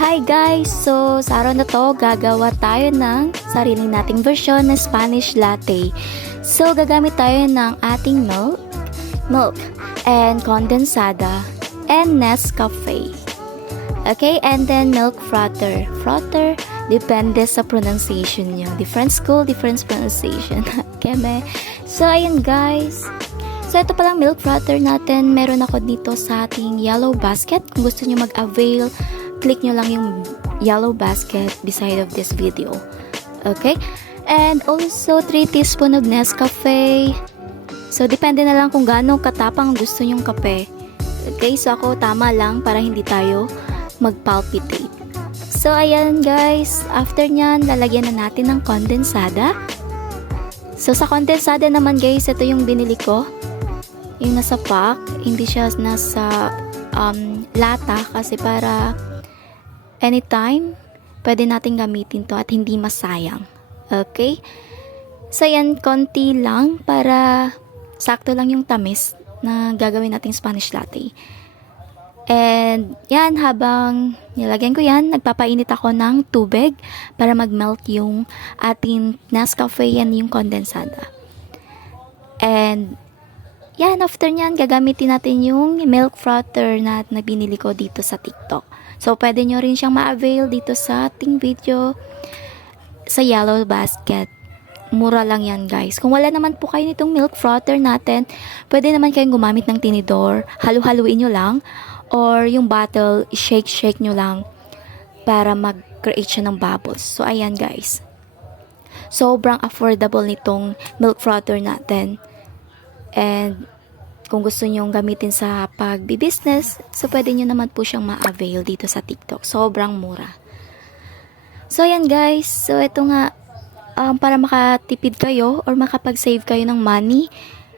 Hi guys! So, sa araw na to, gagawa tayo ng sarili nating version ng Spanish latte. So, gagamit tayo ng ating milk, and condensada, and Nescafe. Okay, and then milk frother. Frother, depende sa pronunciation nyo. Different school, different pronunciation. Keme. So, ayun guys. So, ito palang milk frother natin. Meron ako dito sa ating yellow basket. Kung gusto nyo mag-avail, click nyo lang yung yellow basket beside of this video. Okay? And also, 3 teaspoon of Nescafe. So, depende na lang kung gaano katapang gusto nyong kape. Okay? So, ako tama lang para hindi tayo mag-palpitate. So, ayan guys. After nyan, lalagyan na natin ng condensada. So, sa condensada naman guys, ito yung binili ko. Yung nasa pack. Hindi siya nasa lata kasi para anytime, pwede natin gamitin to at hindi masayang. Okay? So, yan, konti lang para sakto lang yung tamis na gagawin nating Spanish latte. And, yan, habang nilagyan ko yan, nagpapainit ako ng tubig para mag-melt yung ating Nescafe and yung condensada. And, yan, after nyan, gagamitin natin yung milk frother na binili ko dito sa TikTok. So, pwede nyo rin siyang ma-avail dito sa ating video sa yellow basket. Mura lang yan, guys. Kung wala naman po kayo nitong milk frother natin, pwede naman kayong gumamit ng tinidor. Halu-haluin nyo lang. Or yung bottle, shake-shake nyo lang para mag-create siya ng bubbles. So, ayan, guys. Sobrang affordable nitong milk frother natin. And kung gusto nyong gamitin sa pag-business, so pwede nyo naman po siyang ma-avail dito sa TikTok. Sobrang mura. So, ayan guys. So, ito nga, para makatipid kayo or makapag-save kayo ng money.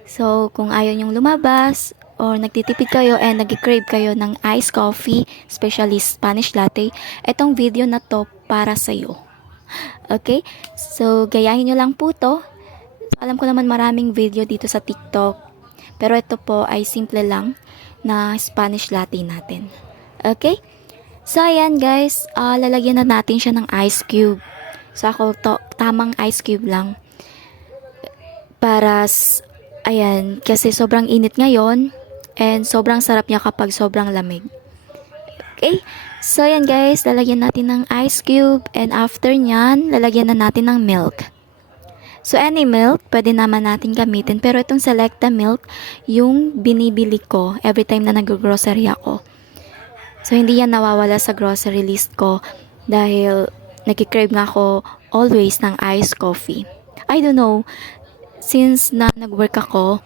So, kung ayaw nyong lumabas or nagtitipid kayo and nag-crave kayo ng iced coffee, especially Spanish latte, itong video na to para sa'yo. Okay? So, gayahin nyo lang po to. Alam ko naman maraming video dito sa TikTok. Pero ito po ay simple lang na Spanish latte natin. Okay? So, ayan guys. Lalagyan na natin siya ng ice cube. So, ako tamang ice cube lang. Para, ayan, kasi sobrang init ngayon. And sobrang sarap niya kapag sobrang lamig. Okay? So, ayan guys. Lalagyan natin ng ice cube. And after nyan, lalagyan na natin ng milk. So, any milk, pwede naman natin gamitin. Pero itong Selecta milk, yung binibili ko every time na nag-grocery ako. So, hindi yan nawawala sa grocery list ko dahil nag-crave nga ako always ng iced coffee. I don't know, since na nag-work ako,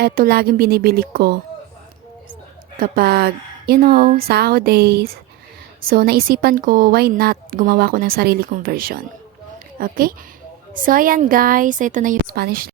eto laging binibili ko kapag, sahod days. So, naisipan ko, why not gumawa ko ng sarili kong version. Okay? So, ayan guys, ito na yung Spanish